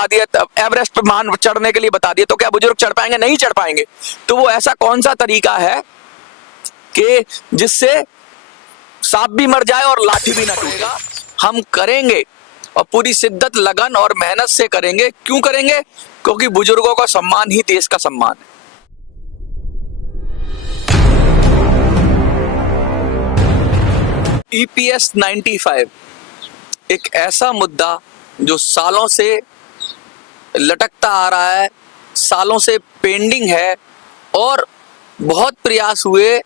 बता दिया, एवरेस्ट पर मान चढ़ने के लिए बता दिया, तो क्या बुजुर्ग चढ़ पाएंगे? नहीं चढ़ पाएंगे। तो वो ऐसा कौन सा तरीका है कि जिससे सांप भी मर जाए और लाठी भी ना टूटेगा? हम करेंगे और पूरी शिद्दत, लगन और मेहनत से करेंगे। क्यों करेंगे? क्योंकि बुजुर्गों का सम्मान ही देश का सम्मान है। EPS 95 एक ऐसा मुद्दा जो सालों से लटकता आ रहा है, सालों से पेंडिंग है, और बहुत प्रयास हुए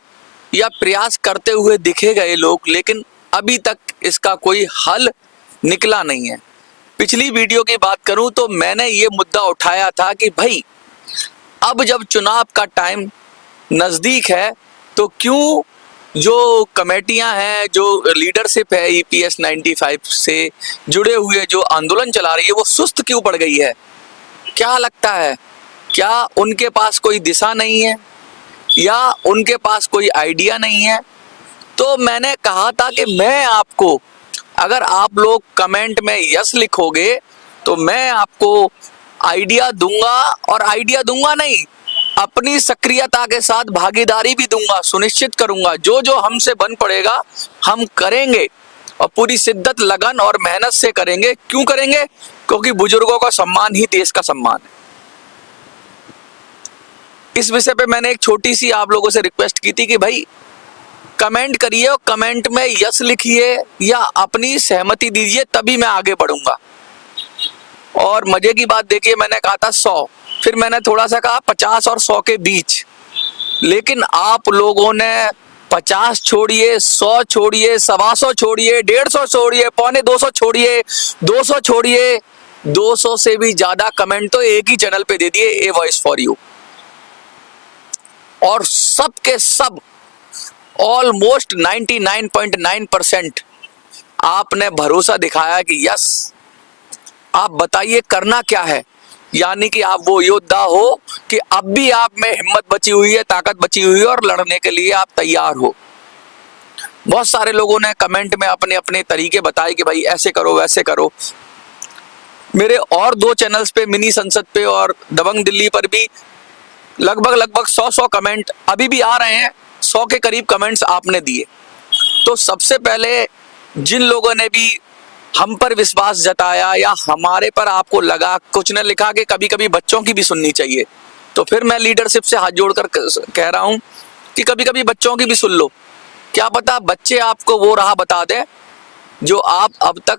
या प्रयास करते हुए दिखे गए लोग, लेकिन अभी तक इसका कोई हल निकला नहीं है। पिछली वीडियो की बात करूं तो मैंने ये मुद्दा उठाया था कि भाई अब जब चुनाव का टाइम नजदीक है तो क्यों जो कमेटियां हैं, जो लीडरशिप है EPS 95 से जुड़े हुए जो आंदोलन चला रही है, वो सुस्त क्यों पड़ गई है? क्या लगता है? क्या उनके पास कोई दिशा नहीं है या उनके पास कोई आइडिया नहीं है? तो मैंने कहा था कि मैं आपको, अगर आप लोग कमेंट में यस लिखोगे तो मैं आपको आइडिया दूंगा, और आइडिया दूंगा नहीं, अपनी सक्रियता के साथ भागीदारी भी दूंगा, सुनिश्चित करूंगा। जो जो हमसे बन पड़ेगा हम करेंगे और पूरी शिद्दत, लगन और मेहनत से करेंगे। क्यों करेंगे? क्योंकि बुजुर्गों का सम्मान ही देश का सम्मान है। इस विषय पे मैंने एक छोटी सी आप लोगों से रिक्वेस्ट की थी कि भाई कमेंट करिए और कमेंट में यस लिखिए या अपनी सहमति दीजिए, तभी मैं आगे बढ़ूंगा। और मजे की बात देखिए, मैंने कहा था 100, फिर मैंने थोड़ा सा कहा 50 और 100 के बीच, लेकिन आप लोगों ने 50 छोड़िए, 100 छोड़िए, 125 छोड़िए, 150 छोड़िए, 250 छोड़िए, 200 छोड़िए, 200 से भी ज्यादा कमेंट तो एक ही चैनल पे दे दिए, ए वॉइस फॉर यू। और सब के सब ऑलमोस्ट 99.9% आपने भरोसा दिखाया कि यस, आप बताइए करना क्या है। यानी कि आप वो योद्धा हो कि अब भी आप में हिम्मत बची हुई है, ताकत बची हुई है और लड़ने के लिए आप तैयार हो। बहुत सारे लोगों ने कमेंट में अपने अपने तरीके बताए कि भाई ऐसे करो, वैसे करो। मेरे और 2 चैनल्स पे, मिनी संसद पे और दबंग दिल्ली पर भी लगभग 100 कमेंट अभी भी आ रहे हैं। 100 के करीब कमेंट्स आपने दिए। तो सबसे पहले जिन लोगों ने भी हम पर विश्वास जताया या हमारे पर आपको लगा, कुछ ने लिखा कि कभी कभी बच्चों की भी सुननी चाहिए, तो फिर मैं लीडरशिप से हाथ जोड़कर कह रहा हूं कि कभी कभी बच्चों की भी सुन लो। क्या पता बच्चे आपको वो राह बता दें जो आप अब तक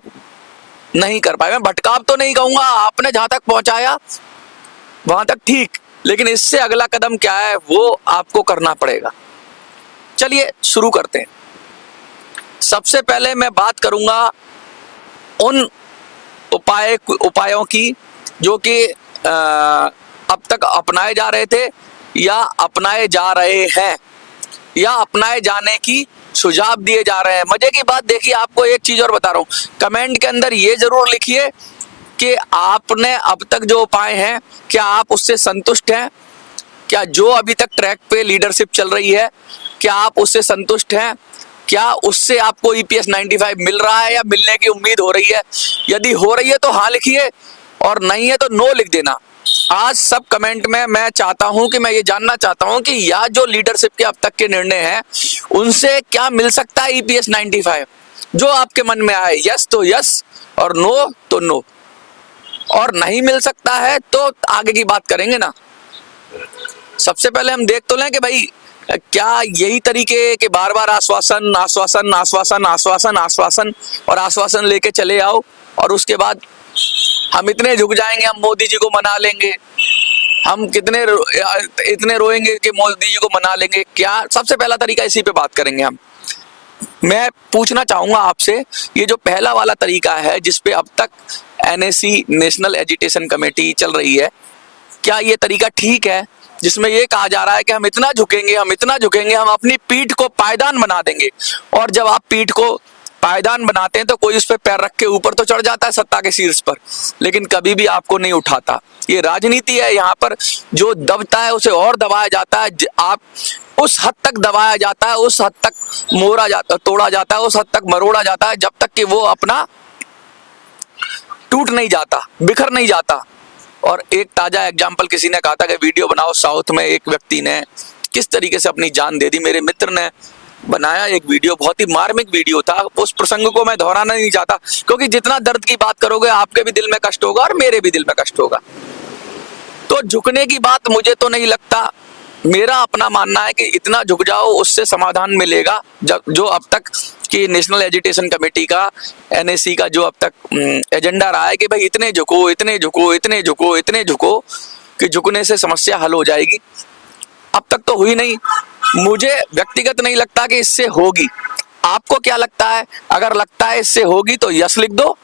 नहीं कर पाए। मैं भटकाव तो नहीं कहूंगा, आपने जहां तक पहुंचाया वहां तक ठीक, लेकिन इससे अगला कदम क्या है वो आपको करना पड़ेगा। चलिए शुरू करते हैं। सबसे पहले मैं बात करूंगा उन उपायों की जो कि अब तक अपनाए जा रहे थे या अपनाए जा रहे हैं या अपनाए जाने की सुझाव दिए जा रहे हैं। मजे की बात देखिए, आपको एक चीज और बता रहा हूं, कमेंट के अंदर ये जरूर लिखिए कि आपने अब तक जो उपाय हैं क्या आप उससे संतुष्ट हैं? क्या जो अभी तक ट्रैक पे लीडरशिप चल रही है क्या आप उससे संतुष्ट हैं? क्या उससे आपको EPS 95 मिल रहा है या मिलने की उम्मीद हो रही है? यदि हो रही है तो हाँ लिखिए, और नहीं है तो नो लिख देना। आज सब कमेंट में मैं चाहता हूं कि मैं ये जानना चाहता हूं कि या जो लीडरशिप के अब तक के निर्णय हैं उनसे क्या मिल सकता है EPS 95? जो आपके मन में आए, यस तो यस और नो तो नो। और नहीं मिल सकता है तो आगे की बात करेंगे ना। सबसे पहले हम देख तो लें कि भाई क्या यही तरीके के बार बार आश्वासन आश्वासन आश्वासन आश्वासन आश्वासन और आश्वासन लेके चले आओ और उसके बाद हम इतने झुक जाएंगे, हम मोदी जी को मना लेंगे, हम इतने रोएंगे कि मोदी जी को मना लेंगे? क्या सबसे पहला तरीका, इसी पे बात करेंगे हम। मैं पूछना चाहूंगा आपसे, ये जो पहला वाला तरीका है जिसपे अब तक NAC नेशनल एजुकेशन कमेटी चल रही है, क्या ये तरीका ठीक है जिसमें ये कहा जा रहा है कि हम इतना झुकेंगे, हम इतना झुकेंगे, हम अपनी पीठ को पायदान बना देंगे? और जब आप पीठ को पायदान बनाते हैं तो कोई उस पर पैर रख के ऊपर तो चढ़ जाता है सत्ता के शीर्ष पर, लेकिन कभी भी आपको नहीं उठाता। ये राजनीति है, यहाँ पर जो दबता है उसे और दबाया जाता है। आप उस हद तक दबाया जाता है, उस हद तक तोड़ा जाता है, उस हद तक मरोड़ा जाता है जब तक कि वो अपना टूट नहीं जाता, बिखर नहीं जाता। और एक ताजा एग्जाम्पल किसी ने कहा था कि वीडियो बनाओ, साउथ में एक व्यक्ति ने किस तरीके से अपनी जान दे दी। मेरे मित्र ने बनाया एक वीडियो, बहुत ही मार्मिक वीडियो था। उस प्रसंग को मैं दोहराना नहीं चाहता, क्योंकि जितना दर्द की बात करोगे आपके भी दिल में कष्ट होगा और मेरे भी दिल में कष्ट होगा। तो झुकने की बात मुझे तो नहीं लगता, मेरा अपना मानना है कि इतना झुक जाओ उससे समाधान मिलेगा। जो अब तक कि नेशनल एजुकेशन कमेटी का, एनएससी का जो अब तक एजेंडा रहा है कि भाई इतने झुको, इतने झुको, इतने झुको, इतने झुको, कि झुकने से समस्या हल हो जाएगी, अब तक तो हुई नहीं। मुझे व्यक्तिगत नहीं लगता कि इससे होगी। आपको क्या लगता है? अगर लगता है इससे होगी तो यस लिख दो,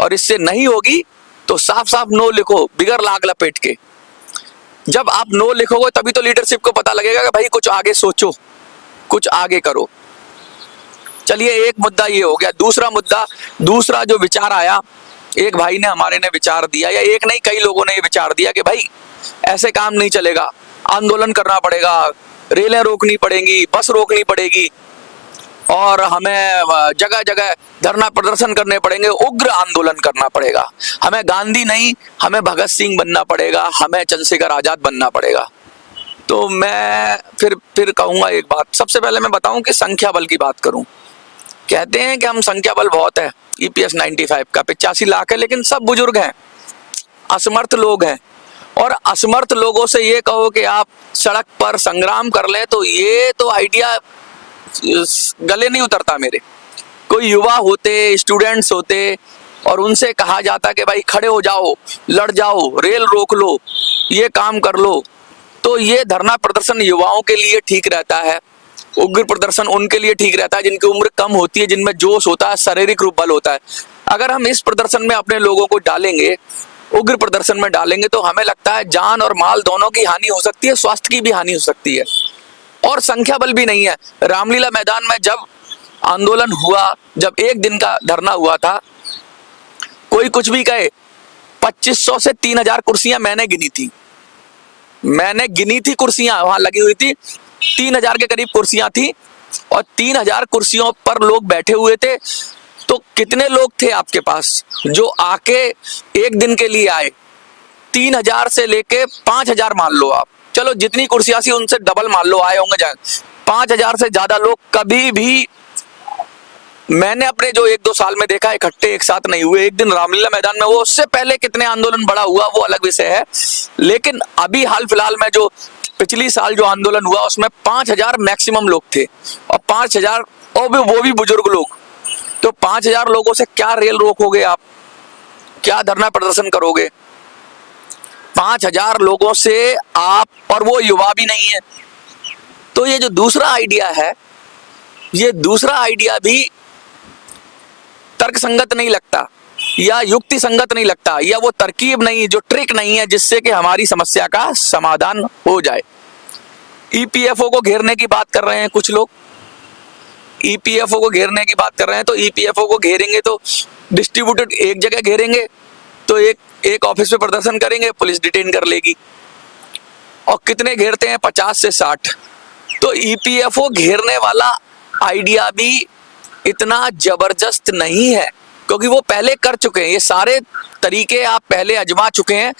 और इससे नहीं होगी तो साफ साफ नो लिखो, बिगर लाग लपेट के। जब आप नो लिखोगे तभी तो लीडरशिप को पता लगेगा कि भाई कुछ आगे सोचो, कुछ आगे करो। चलिए, एक मुद्दा ये हो गया। दूसरा मुद्दा, दूसरा जो विचार आया, एक भाई ने हमारे ने विचार दिया, या एक नहीं कई लोगों ने ये विचार दिया कि भाई ऐसे काम नहीं चलेगा, आंदोलन करना पड़ेगा, रेलें रोकनी पड़ेंगी, बस रोकनी पड़ेगी, और हमें जगह जगह धरना प्रदर्शन करने पड़ेंगे, उग्र आंदोलन करना पड़ेगा, हमें गांधी नहीं हमें भगत सिंह बनना पड़ेगा, हमें चंद्रशेखर आजाद बनना पड़ेगा। तो मैं फिर कहूंगा एक बात। सबसे पहले मैं बताऊं कि संख्या बल की बात करूं। कहते हैं कि हम संख्या बल बहुत है, ईपीएस 95 का 85 लाख है, लेकिन सब बुजुर्ग हैं, असमर्थ लोग हैं। और असमर्थ लोगों से ये कहो कि आप सड़क पर संग्राम कर ले, तो ये तो आइडिया गले नहीं उतरता मेरे। कोई युवा होते, स्टूडेंट्स होते, और उनसे कहा जाता कि भाई खड़े हो जाओ, लड़ जाओ, रेल रोक लो, ये काम कर लो, तो ये धरना प्रदर्शन युवाओं के लिए ठीक रहता है, उग्र प्रदर्शन उनके लिए ठीक रहता है जिनकी उम्र कम होती है, जिनमें जोश होता है, शारीरिक रूप बल होता है। अगर हम इस प्रदर्शन में अपने लोगों को डालेंगे, उग्र प्रदर्शन में डालेंगे, तो हमें लगता है जान और माल दोनों की हानि हो सकती है, स्वास्थ्य की भी हानि हो सकती है, और संख्या बल भी नहीं है। रामलीला मैदान में जब आंदोलन हुआ, जब एक दिन का धरना हुआ था, कोई कुछ भी कहे, 2500 से 3000 कुर्सियां मैंने गिनी थी कुर्सियां वहां लगी हुई थी, 3000 के करीब कुर्सियां थी, और 3000 कुर्सियों पर लोग बैठे हुए थे। तो कितने लोग थे आपके पास जो आके एक दिन के लिए आए? 3000 से लेके 5000 मान लो आप, चलो जितनी कुर्सियां थी उनसे डबल मान लो आए होंगे। 5000 से ज्यादा लोग कभी भी मैंने अपने जो 1-2 साल में देखा इकट्ठे एक साथ नहीं हुए। एक दिन रामलीला मैदान में, वो उससे पहले कितने आंदोलन बड़ा हुआ वो अलग विषय है, लेकिन अभी हाल फिलहाल में जो पिछली साल जो आंदोलन हुआ उसमें 5000 मैक्सिमम लोग थे, और 5000 और वो भी बुजुर्ग लोग। तो 5000 लोगों से क्या रेल रोकोगे आप? क्या धरना प्रदर्शन करोगे? 5000 लोगों से आप, और वो युवा भी नहीं है। तो ये जो दूसरा आइडिया है, ये दूसरा आइडिया भी तर्क संगत नहीं लगता, या युक्ति संगत नहीं लगता, या वो तरकीब नहीं, जो ट्रिक नहीं है जिससे कि हमारी समस्या का समाधान हो जाए। ईपीएफओ को घेरने की बात कर रहे हैं कुछ लोग, ईपीएफओ को घेरने की बात कर रहे हैं। तो ईपीएफओ को घेरेंगे तो डिस्ट्रीब्यूटेड एक जगह घेरेंगे, तो एक ऑफिस पे प्रदर्शन करेंगे, पुलिस डिटेन कर लेगी। और कितने घेरते हैं? 50 से 60। तो ईपीएफओ घेरने वाला आइडिया भी इतना जबरदस्त नहीं है, क्योंकि वो पहले कर चुके हैं। ये सारे तरीके आप पहले आजमा चुके हैं,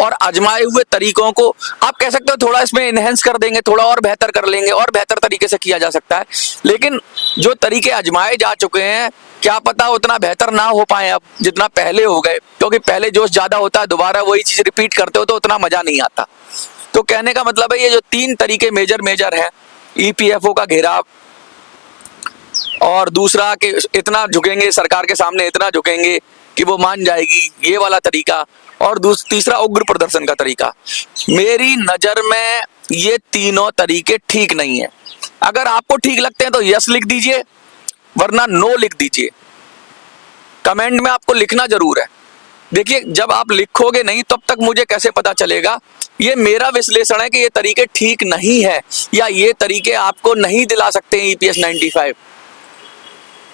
और आजमाए हुए तरीकों को आप कह सकते हो थोड़ा इसमें इनहेंस कर देंगे, थोड़ा और बेहतर कर लेंगे, और बेहतर तरीके से किया जा सकता है। लेकिन जो तरीके आजमाए जा चुके हैं, क्या पता उतना बेहतर ना हो पाए अब जितना पहले हो गए, क्योंकि पहले जोश ज्यादा होता है, दोबारा वही चीज रिपीट करते हो तो उतना मजा नहीं आता। तो कहने का मतलब है ये जो 3 तरीके मेजर है, ईपीएफओ का घेराव, और दूसरा कि इतना झुकेंगे सरकार के सामने, इतना झुकेंगे कि वो मान जाएगी, ये वाला तरीका, और तीसरा उग्र प्रदर्शन का तरीका। मेरी नजर में ये तीनों तरीके ठीक नहीं है। अगर आपको ठीक लगते हैं तो यस लिख दीजिए, वरना नो लिख दीजिए। कमेंट में आपको लिखना जरूर है। देखिए, जब आप लिखोगे नहीं तब तक मुझे कैसे पता चलेगा? ये मेरा विश्लेषण है कि ये तरीके ठीक नहीं है, या ये तरीके आपको नहीं दिला सकते हैं ईपीएस 95।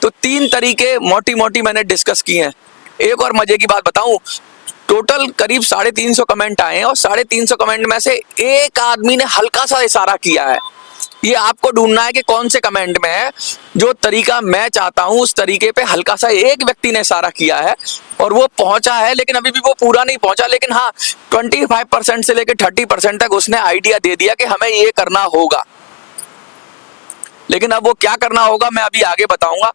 तो 3 तरीके मोटी मैंने डिस्कस किए हैं। एक और मजे की बात बताऊं, टोटल करीब 350 कमेंट आए हैं, और 350 कमेंट में से एक आदमी ने हल्का सा इशारा किया है ये आपको ढूंढना है कि कौन से कमेंट में है जो तरीका मैं चाहता हूं उस तरीके पे हल्का सा एक व्यक्ति ने इशारा किया है और वो पहुंचा है, लेकिन अभी भी वो पूरा नहीं पहुंचा। लेकिन हाँ, 25% से लेकर 30% तक उसने आइडिया दे दिया कि हमें ये करना होगा। लेकिन अब वो क्या करना होगा मैं अभी आगे बताऊंगा।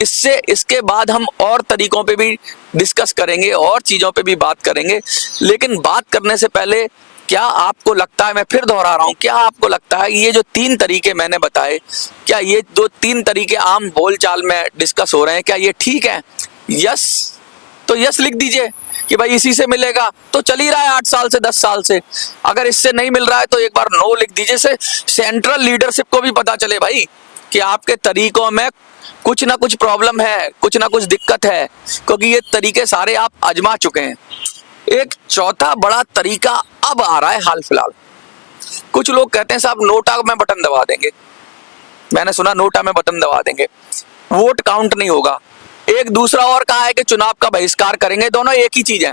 इसके बाद हम और तरीकों पे भी डिस्कस करेंगे और चीजों पे भी बात करेंगे। लेकिन बात करने से पहले, क्या आपको लगता है, मैं फिर दोहरा रहा हूं, क्या आपको लगता है ये जो 3 तरीके मैंने बताए, क्या ये 3 तरीके आम बोलचाल में डिस्कस हो रहे हैं, क्या ये ठीक है? यस तो यस लिख दीजिए कि भाई इसी से मिलेगा, तो चल ही रहा है 8 साल से 10 साल से। अगर इससे नहीं मिल रहा है तो एक बार नो लिख दीजिए, से सेंट्रल लीडरशिप को भी पता चले भाई कि आपके तरीकों में कुछ ना कुछ प्रॉब्लम है, कुछ ना कुछ दिक्कत है, क्योंकि ये तरीके सारे आप आजमा चुके हैं। एक चौथा बड़ा तरीका अब आ रहा है हाल फिलहाल। कुछ लोग कहते हैं साहब नोटा में बटन दबा देंगे, मैंने सुना नोटा में बटन दबा देंगे, वोट काउंट नहीं होगा। एक दूसरा और कहा है कि चुनाव का बहिष्कार करेंगे। दोनों एक ही चीज है।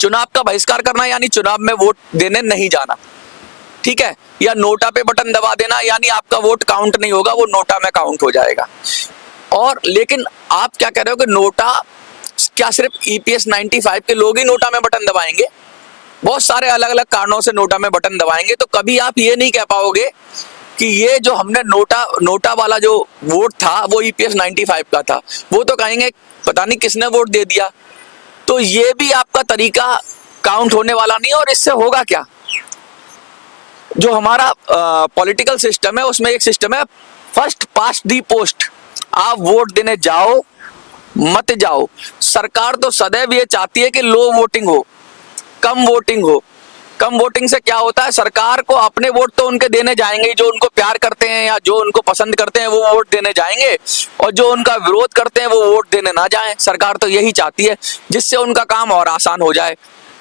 चुनाव का बहिष्कार करना यानी चुनाव में वोट देने नहीं जाना, ठीक है, या नोटा पे बटन दबा देना यानी आपका वोट काउंट नहीं होगा, वो नोटा में काउंट हो जाएगा। और लेकिन आप क्या कह रहे हो कि नोटा, क्या सिर्फ ईपीएस 95 के लोग ही नोटा में बटन दबाएंगे? बहुत सारे अलग अलग कारणों से नोटा में बटन दबाएंगे। तो कभी आप ये नहीं कह पाओगे कि ये जो हमने नोटा वाला जो वोट था वो ईपीएस 95 का था। वो तो कहेंगे पता नहीं किसने वोट दे दिया। तो ये भी आपका तरीका काउंट होने वाला नहीं है। और इससे होगा क्या, जो हमारा पॉलिटिकल सिस्टम है उसमें एक सिस्टम है फर्स्ट पास्ट दी पोस्ट। आप वोट देने जाओ मत जाओ, सरकार तो सदैव ये चाहती है कि लो वोटिंग हो, कम वोटिंग हो। कम वोटिंग से क्या होता है, सरकार को अपने वोट तो उनके देने जाएंगे, जो उनको प्यार करते हैं या जो उनको पसंद करते हैं वो वोट देने जाएंगे, और जो उनका विरोध करते हैं वो वोट देने ना जाएं। सरकार तो यही चाहती है, जिससे उनका काम और आसान हो जाए।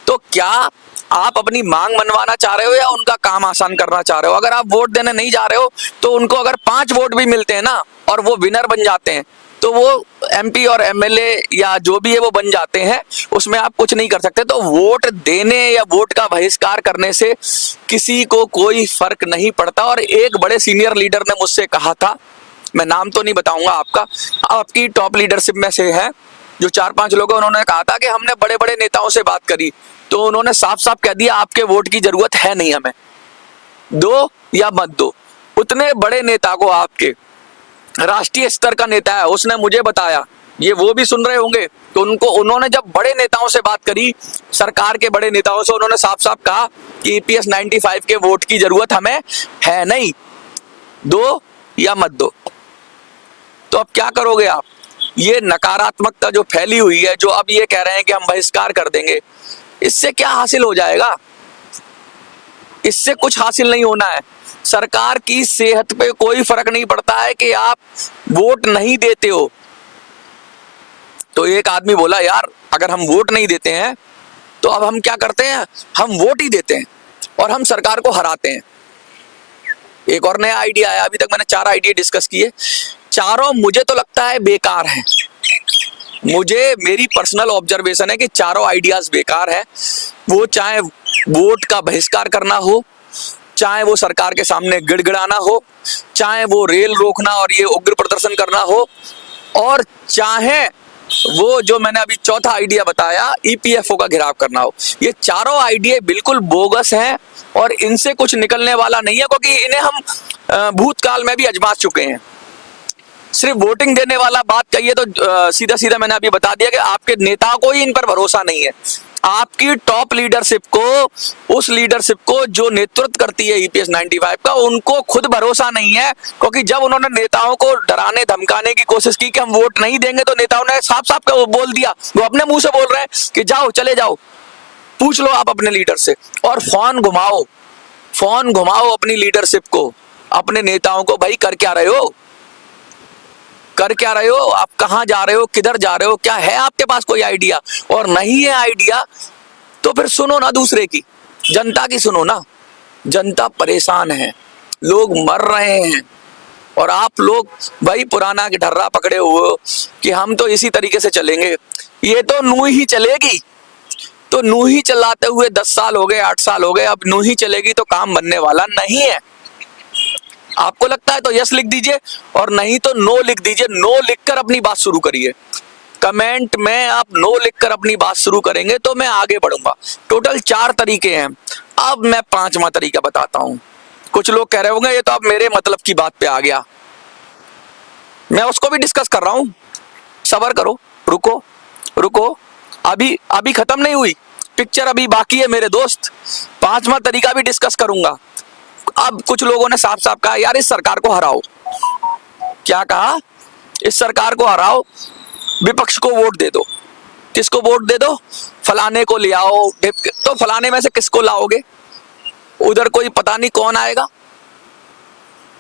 तो क्या आप अपनी मांग मनवाना चाह रहे हो या उनका काम आसान करना चाह रहे हो? अगर आप वोट देने नहीं जा रहे हो तो उनको अगर 5 वोट भी मिलते हैं ना और वो विनर बन जाते हैं तो वो एमपी और एमएलए या जो भी है वो बन जाते हैं, उसमें आप कुछ नहीं कर सकते। तो वोट देने या वोट का बहिष्कार करने से किसी को कोई फर्क नहीं पड़ता। और एक बड़े सीनियर लीडर ने मुझसे कहा था, मैं नाम तो नहीं बताऊंगा आपका, आपकी टॉप लीडरशिप में से है, जो 4-5 लोग हैं, उन्होंने कहा था कि हमने बड़े बड़े नेताओं से बात करी तो उन्होंने साफ साफ कह दिया आपके वोट की जरूरत है नहीं, हमें दो या मत दो। उतने बड़े नेता को, आपके राष्ट्रीय स्तर का नेता है, उसने मुझे बताया, ये वो भी सुन रहे होंगे, तो उन्होंने जब बड़े नेताओं से बात करी, सरकार के बड़े नेताओं से, उन्होंने साफ साफ कहा कि ईपीएस 95 के वोट की जरूरत हमें है नहीं, दो या मत दो। तो अब क्या करोगे आप? ये नकारात्मकता जो फैली हुई है, जो अब ये कह रहे हैं कि हम बहिष्कार कर देंगे, इससे क्या हासिल हो जाएगा? इससे कुछ हासिल नहीं होना है। सरकार की सेहत पे कोई फर्क नहीं पड़ता है कि आप वोट नहीं देते हो। तो एक आदमी बोला, यार अगर हम वोट नहीं देते हैं तो अब हम क्या करते हैं, हम वोट ही देते हैं और हम सरकार को हराते हैं। एक और नया आइडिया आया। अभी तक मैंने 4 आइडिया डिस्कस किए, चारों मुझे तो लगता है बेकार हैं। मेरी पर्सनल ऑब्जर्वेशन है कि चारों आइडियाज बेकार है। वो चाहे वोट का बहिष्कार करना हो, चाहे वो सरकार के सामने गिड़गिड़ाना हो, चाहे वो रेल रोकना और ये उग्र प्रदर्शन करना हो, और चाहे वो जो मैंने अभी चौथा आइडिया बताया ईपीएफओ का घेराव करना हो। ये चारों आइडिया बिल्कुल बोगस हैं और इनसे कुछ निकलने वाला नहीं है, क्योंकि इन्हें हम भूतकाल में भी आजमा चुके हैं। सिर्फ वोटिंग देने वाला बात कहिए तो सीधा सीधा मैंने अभी बता दिया कि आपके नेता को ही इन पर भरोसा नहीं है। आपकी टॉप लीडरशिप को, उस लीडरशिप को जो नेतृत्व करती है ईपीएस 95 का, उनको खुद भरोसा नहीं है। क्योंकि जब उन्होंने नेताओं को डराने धमकाने की कोशिश की कि हम वोट नहीं देंगे, तो नेताओं ने साफ साफ बोल दिया, वो अपने मुंह से बोल रहे हैं कि जाओ, चले जाओ, पूछ लो आप अपने लीडर से। और फोन घुमाओ अपनी लीडरशिप को, अपने नेताओं को, भाई कर क्या रहे हो, कर क्या रहे हो, आप कहां जा रहे हो, किधर जा रहे हो, क्या है आपके पास कोई आइडिया? और नहीं है आइडिया तो फिर सुनो ना दूसरे की, जनता की सुनो ना। जनता परेशान है, लोग मर रहे हैं, और आप लोग भाई पुराना ढर्रा पकड़े हुए हो कि हम तो इसी तरीके से चलेंगे। ये तो नू ही चलेगी, तो नू ही चलाते हुए 10 साल हो गए, 8 साल हो गए, अब नू ही चलेगी तो काम बनने वाला नहीं है। आपको लगता है तो यस लिख दीजिए और नहीं तो नो लिख दीजिए। नो लिखकर अपनी बात शुरू करिए। कमेंट में आप नो लिखकर अपनी बात शुरू करेंगे तो मैं आगे बढ़ूंगा। टोटल 4 तरीके हैं। अब मैं 5वां तरीका बताता हूं। कुछ लोग कह रहे होंगे ये तो अब मेरे मतलब की बात पे आ गया, मैं उसको भी डिस्कस कर रहा हूं। सब्र करो, रुको रुको, अभी अभी खत्म नहीं हुई पिक्चर, अभी बाकी है मेरे दोस्त। 5वां तरीका भी डिस्कस करूंगा। अब कुछ लोगों ने साफ साफ कहा यार इस सरकार को हराओ। क्या कहा? इस सरकार को हराओ, विपक्ष को वोट दे दो। किसको वोट दे दो? फलाने को ले आओ। तो फलाने में से किसको लाओगे? उधर कोई पता नहीं कौन आएगा।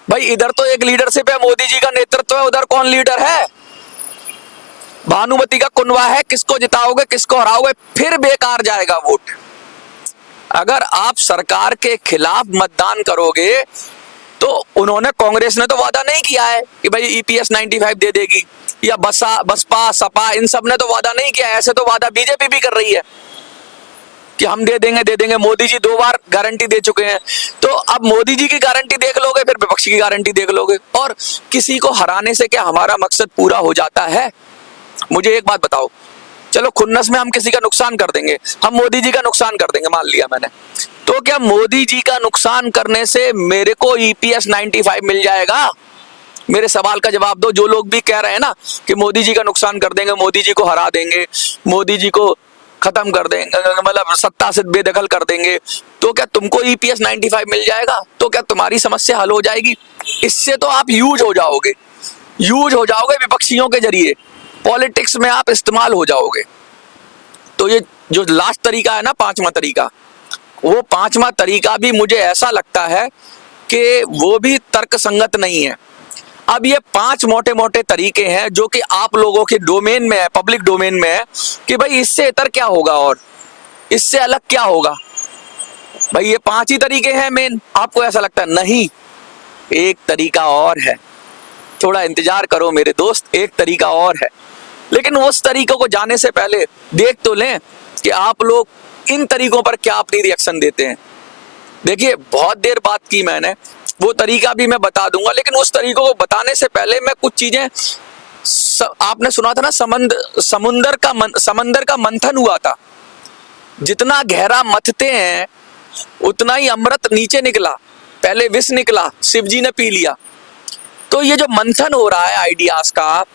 भाई इधर तो एक लीडरशिप है, मोदी जी का नेतृत्व है, उधर कौन लीडर है? भानुमति का कुनवा है। किसको जिताओगे, किसको हराओगे? फिर बेकार जाएगा वोट। अगर आप सरकार के खिलाफ मतदान करोगे तो उन्होंने, कांग्रेस ने तो वादा नहीं किया है कि भाई ईपीएस 95 दे देगी, या बसपा सपा इन सब ने तो वादा नहीं किया है। ऐसे तो वादा बीजेपी भी कर रही है कि हम दे देंगे। मोदी जी 2 बार गारंटी दे चुके हैं। तो अब मोदी जी की गारंटी देख लोगे, फिर विपक्ष की गारंटी देख लोगे। और किसी को हराने से क्या हमारा मकसद पूरा हो जाता है? मुझे एक बात बताओ, चलो खुन्नस में हम किसी का नुकसान कर देंगे, हम मोदी जी का नुकसान कर देंगे, मान लिया मैंने, तो क्या मोदी जी का नुकसान करने से मेरे को ईपीएस 95 मिल जाएगा? मेरे सवाल का जवाब दो। जो लोग भी कह रहे हैं ना कि मोदी जी का नुकसान कर देंगे, मोदी जी को हरा देंगे, मोदी जी को खत्म कर देंगे, मतलब सत्ता से बेदखल कर देंगे, तो क्या तुमको ईपीएस 95 मिल जाएगा? तो क्या तुम्हारी समस्या हल हो जाएगी? इससे तो आप यूज हो जाओगे विपक्षियों के जरिए, पॉलिटिक्स में आप इस्तेमाल हो जाओगे। तो ये जो लास्ट तरीका है ना, 5वां तरीका, वो 5वां तरीका भी मुझे ऐसा लगता है कि वो भी तर्कसंगत नहीं है। अब ये 5 मोटे मोटे तरीके हैं जो कि आप लोगों के डोमेन में है, पब्लिक डोमेन में है, कि भाई इससे इतर क्या होगा और इससे अलग क्या होगा। भाई ये 5 ही तरीके हैं मेन, आपको ऐसा लगता है? नहीं, एक तरीका और है। थोड़ा इंतजार करो मेरे दोस्त, एक तरीका और है। लेकिन उस तरीकों को जाने से पहले देख तो लें कि आप लोग इन तरीकों पर क्या अपनी रिएक्शन देते हैं। देखिए बहुत देर बात की मैंने, वो तरीका भी मैं बता दूंगा, लेकिन उस तरीकों को बताने से पहले मैं कुछ चीजें, आपने सुना था ना समंदर का मंथन हुआ था। जितना गहरा मथते हैं उतना ही अमृत नीचे निकला। पहले विष निकला, शिव जी ने पी लिया। तो ये जो मंथन हो रहा है आइडियाज का,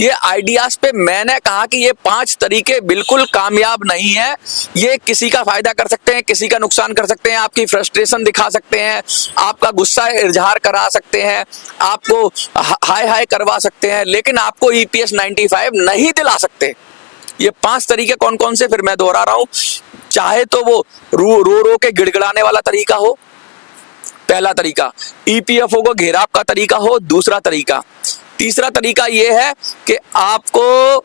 ये आइडियाज पे मैंने कहा कि ये 5 तरीके बिल्कुल कामयाब नहीं है। ये किसी का फायदा कर सकते हैं, किसी का नुकसान कर सकते हैं, आपकी फ्रस्ट्रेशन दिखा सकते हैं, आपका गुस्सा इजहार करा सकते हैं, आपको हाय हाय करवा सकते हैं, लेकिन आपको ईपीएस 95 नहीं दिला सकते। ये 5 तरीके कौन कौन से, फिर मैं दोहरा रहा हूं। चाहे तो वो रो के गिड़गिड़ाने वाला तरीका हो, पहला तरीका, ईपीएफओ को घेराव का तरीका हो, दूसरा तरीका। तीसरा तरीका यह है कि आपको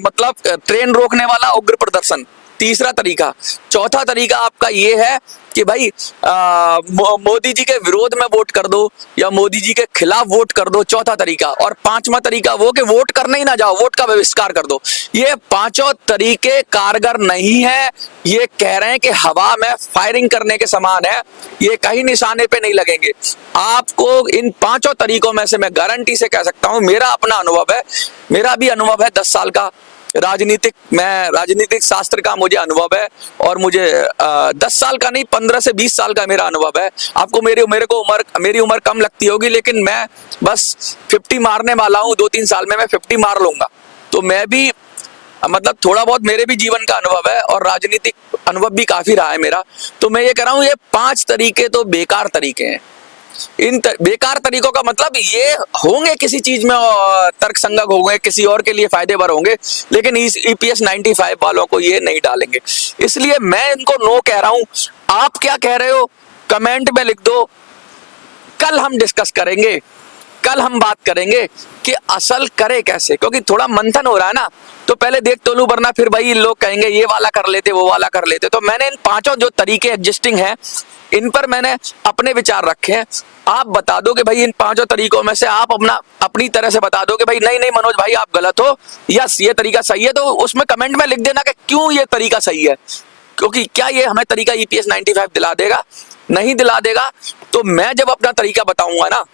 मतलब ट्रेन रोकने वाला उग्र प्रदर्शन, तीसरा तरीका। चौथा तरीका आपका यह है कि भाई मोदी जी के विरोध में वोट कर दो या मोदी जी के खिलाफ वोट कर दो, चौथा तरीका। और 5वां तरीका वो कि वोट करने ही ना जाओ, वोट का बहिष्कार कर दो। ये 5 तरीके कारगर नहीं है। ये कह रहे हैं कि हवा में फायरिंग करने के समान है, ये कहीं निशाने पे नहीं लगेंगे। आपको इन 5 तरीकों में से मैं गारंटी से कह सकता हूं, मेरा अपना अनुभव है, मेरा भी अनुभव है 10 साल का राजनीतिक शास्त्र का मुझे अनुभव है, और मुझे 10 साल का नहीं 15 से 20 साल का मेरा अनुभव है। आपको मेरी उम्र कम लगती होगी, लेकिन मैं बस 50 मारने वाला हूँ। 2-3 साल में मैं 50 मार लूंगा। तो मैं भी मतलब थोड़ा बहुत मेरे भी जीवन का अनुभव है और राजनीतिक अनुभव भी काफी रहा है मेरा। तो मैं ये कह रहा हूँ, ये 5 तरीके तो बेकार तरीके हैं। इन बेकार तरीकों का मतलब ये होंगे किसी चीज में तर्कसंगत होंगे, किसी और के लिए फायदेमंद होंगे, लेकिन इस ईपीएस 95 वालों को ये नहीं डालेंगे। इसलिए मैं इनको नो कह रहा हूं। आप क्या कह रहे हो कमेंट में लिख दो। कल हम डिस्कस करेंगे, कल हम बात करेंगे कि असल करे कैसे, क्योंकि थोड़ा मंथन हो रहा है ना, तो पहले देख तो लूं, वरना फिर भाई लोग कहेंगे ये वाला कर लेते, वो वाला कर लेते। तो मैंने इन 5 जो तरीके एग्जिस्टिंग हैं, इन पर मैंने अपने विचार रखे हैं। आप बता दो कि भाई इन 5 तरीकों में से आप अपनी तरह से बता दो कि भाई नहीं मनोज भाई आप गलत हो, यस ये तरीका सही है। तो उसमें कमेंट में लिख देना कि क्यों ये तरीका सही है। क्योंकि क्या ये हमें तरीका ईपीएस 95 दिला देगा? नहीं दिला देगा। तो मैं जब अपना तरीका बताऊंगा ना,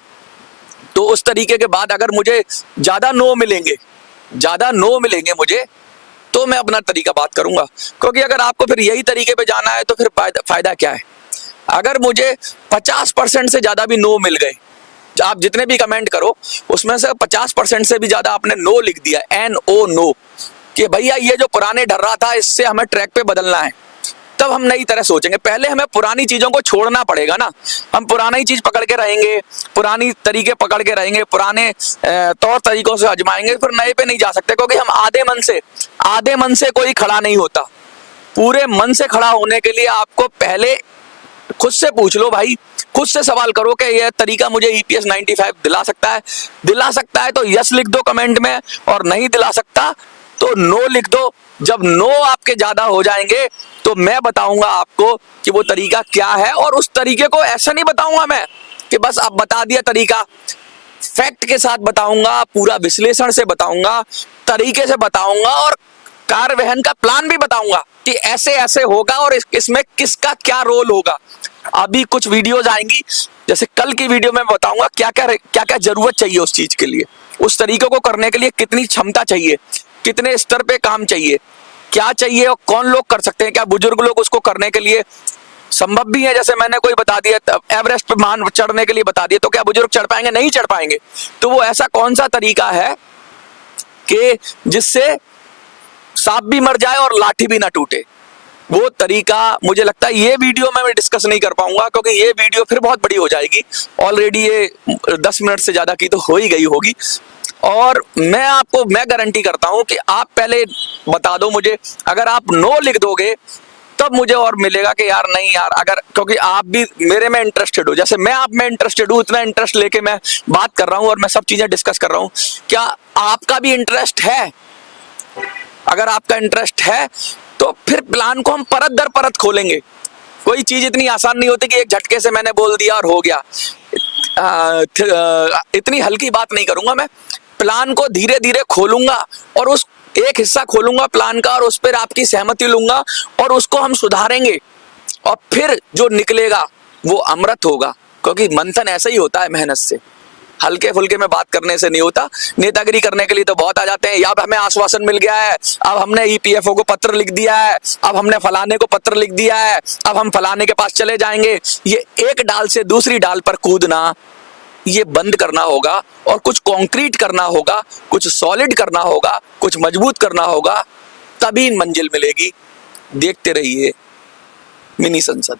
तो उस तरीके के बाद अगर मुझे ज्यादा नो मिलेंगे मुझे, तो मैं अपना तरीका बात करूंगा। क्योंकि अगर आपको फिर यही तरीके पे जाना है तो फिर फायदा क्या है? अगर मुझे 50% से ज्यादा भी नो मिल गए, आप जितने भी कमेंट करो उसमें से 50% से भी ज्यादा आपने नो लिख दिया, NO नो, कि भैया ये जो पुराने डर रहा था इससे हमें ट्रैक पे बदलना है, तब हम नई तरह सोचेंगे। पहले हमें पुरानी चीजों को छोड़ना पड़ेगा ना। हम पुरानी चीज पकड़ के रहेंगे, पुरानी तरीके पकड़ के रहेंगे, पुराने तौर तरीकों से आजमाएंगे, फिर नए पे नहीं जा सकते। क्योंकि हम आधे मन से कोई खड़ा नहीं होता। पूरे मन से खड़ा होने के लिए आपको पहले खुद से पूछ लो भाई, खुद से सवाल करो कि यह तरीका मुझे ईपीएस 95 दिला सकता है तो यस लिख दो कमेंट में, और नहीं दिला सकता तो नो लिख दो। जब नो आपके ज्यादा हो जाएंगे तो मैं बताऊंगा आपको कि वो तरीका क्या है। और उस तरीके को ऐसा नहीं बताऊंगा मैं कि बस अब बता दिया तरीका, फैक्ट के साथ बताऊंगा, पूरा विश्लेषण से बताऊंगा, तरीके से बताऊंगा, और कार्यवहन का प्लान भी बताऊंगा कि ऐसे ऐसे होगा और इसमें किसका क्या रोल होगा। अभी कुछ वीडियोज आएंगी, जैसे कल की वीडियो में बताऊंगा क्या क्या जरूरत चाहिए उस चीज के लिए, उस तरीके को करने के लिए कितनी क्षमता चाहिए, कितने स्तर पे काम चाहिए, क्या चाहिए और कौन लोग कर सकते हैं, क्या बुजुर्ग लोग उसको करने के लिए संभव भी है। जैसे मैंने कोई बता दिया एवरेस्ट पे मान चढ़ने के लिए बता दिया, तो क्या बुजुर्ग चढ़ पाएंगे? नहीं चढ़ पाएंगे। तो वो ऐसा कौन सा तरीका है कि जिससे सांप भी मर जाए और लाठी भी ना टूटे, वो तरीका मुझे लगता है ये वीडियो में मैं डिस्कस नहीं कर पाऊंगा, क्योंकि ये वीडियो फिर बहुत बड़ी हो जाएगी। ऑलरेडी ये 10 मिनट से ज्यादा की तो हो ही गई होगी। और मैं गारंटी करता हूं कि आप पहले बता दो मुझे, अगर आप नो लिख दोगे तब मुझे और मिलेगा कि यार नहीं यार, अगर क्योंकि आप भी मेरे में इंटरेस्टेड हो, जैसे मैं आप में इंटरेस्टेड हूं, इतना इंटरेस्ट लेके मैं बात कर रहा हूं और मैं सब चीजें डिस्कस कर रहा हूं। क्या आपका भी इंटरेस्ट है? अगर आपका इंटरेस्ट है तो फिर प्लान को हम परत दर परत खोलेंगे। कोई चीज इतनी आसान नहीं होती कि एक झटके से मैंने बोल दिया और हो गया। इतनी हल्की बात नहीं करूंगा मैं। प्लान को धीरे धीरे खोलूंगा और उस एक हिस्सा खोलूंगा प्लान का, और उस पर आपकी सहमति लूंगा और उसको हम सुधारेंगे, और फिर जो निकलेगा वो अमृत होगा। क्योंकि मंथन ऐसा ही होता है, मेहनत से, हल्के फुल्के में बात करने से नहीं होता। नेतागिरी करने के लिए तो बहुत आ जाते हैं, अब हमें आश्वासन मिल गया है, अब हमने ईपीएफओ को पत्र लिख दिया है, अब हमने फलाने को पत्र लिख दिया है, अब हम फलाने के पास चले जाएंगे। ये एक डाल से दूसरी डाल पर कूदना, ये बंद करना होगा और कुछ कॉन्क्रीट करना होगा, कुछ सॉलिड करना होगा, कुछ मजबूत करना होगा, तभी मंजिल मिलेगी। देखते रहिए मिनी संसद।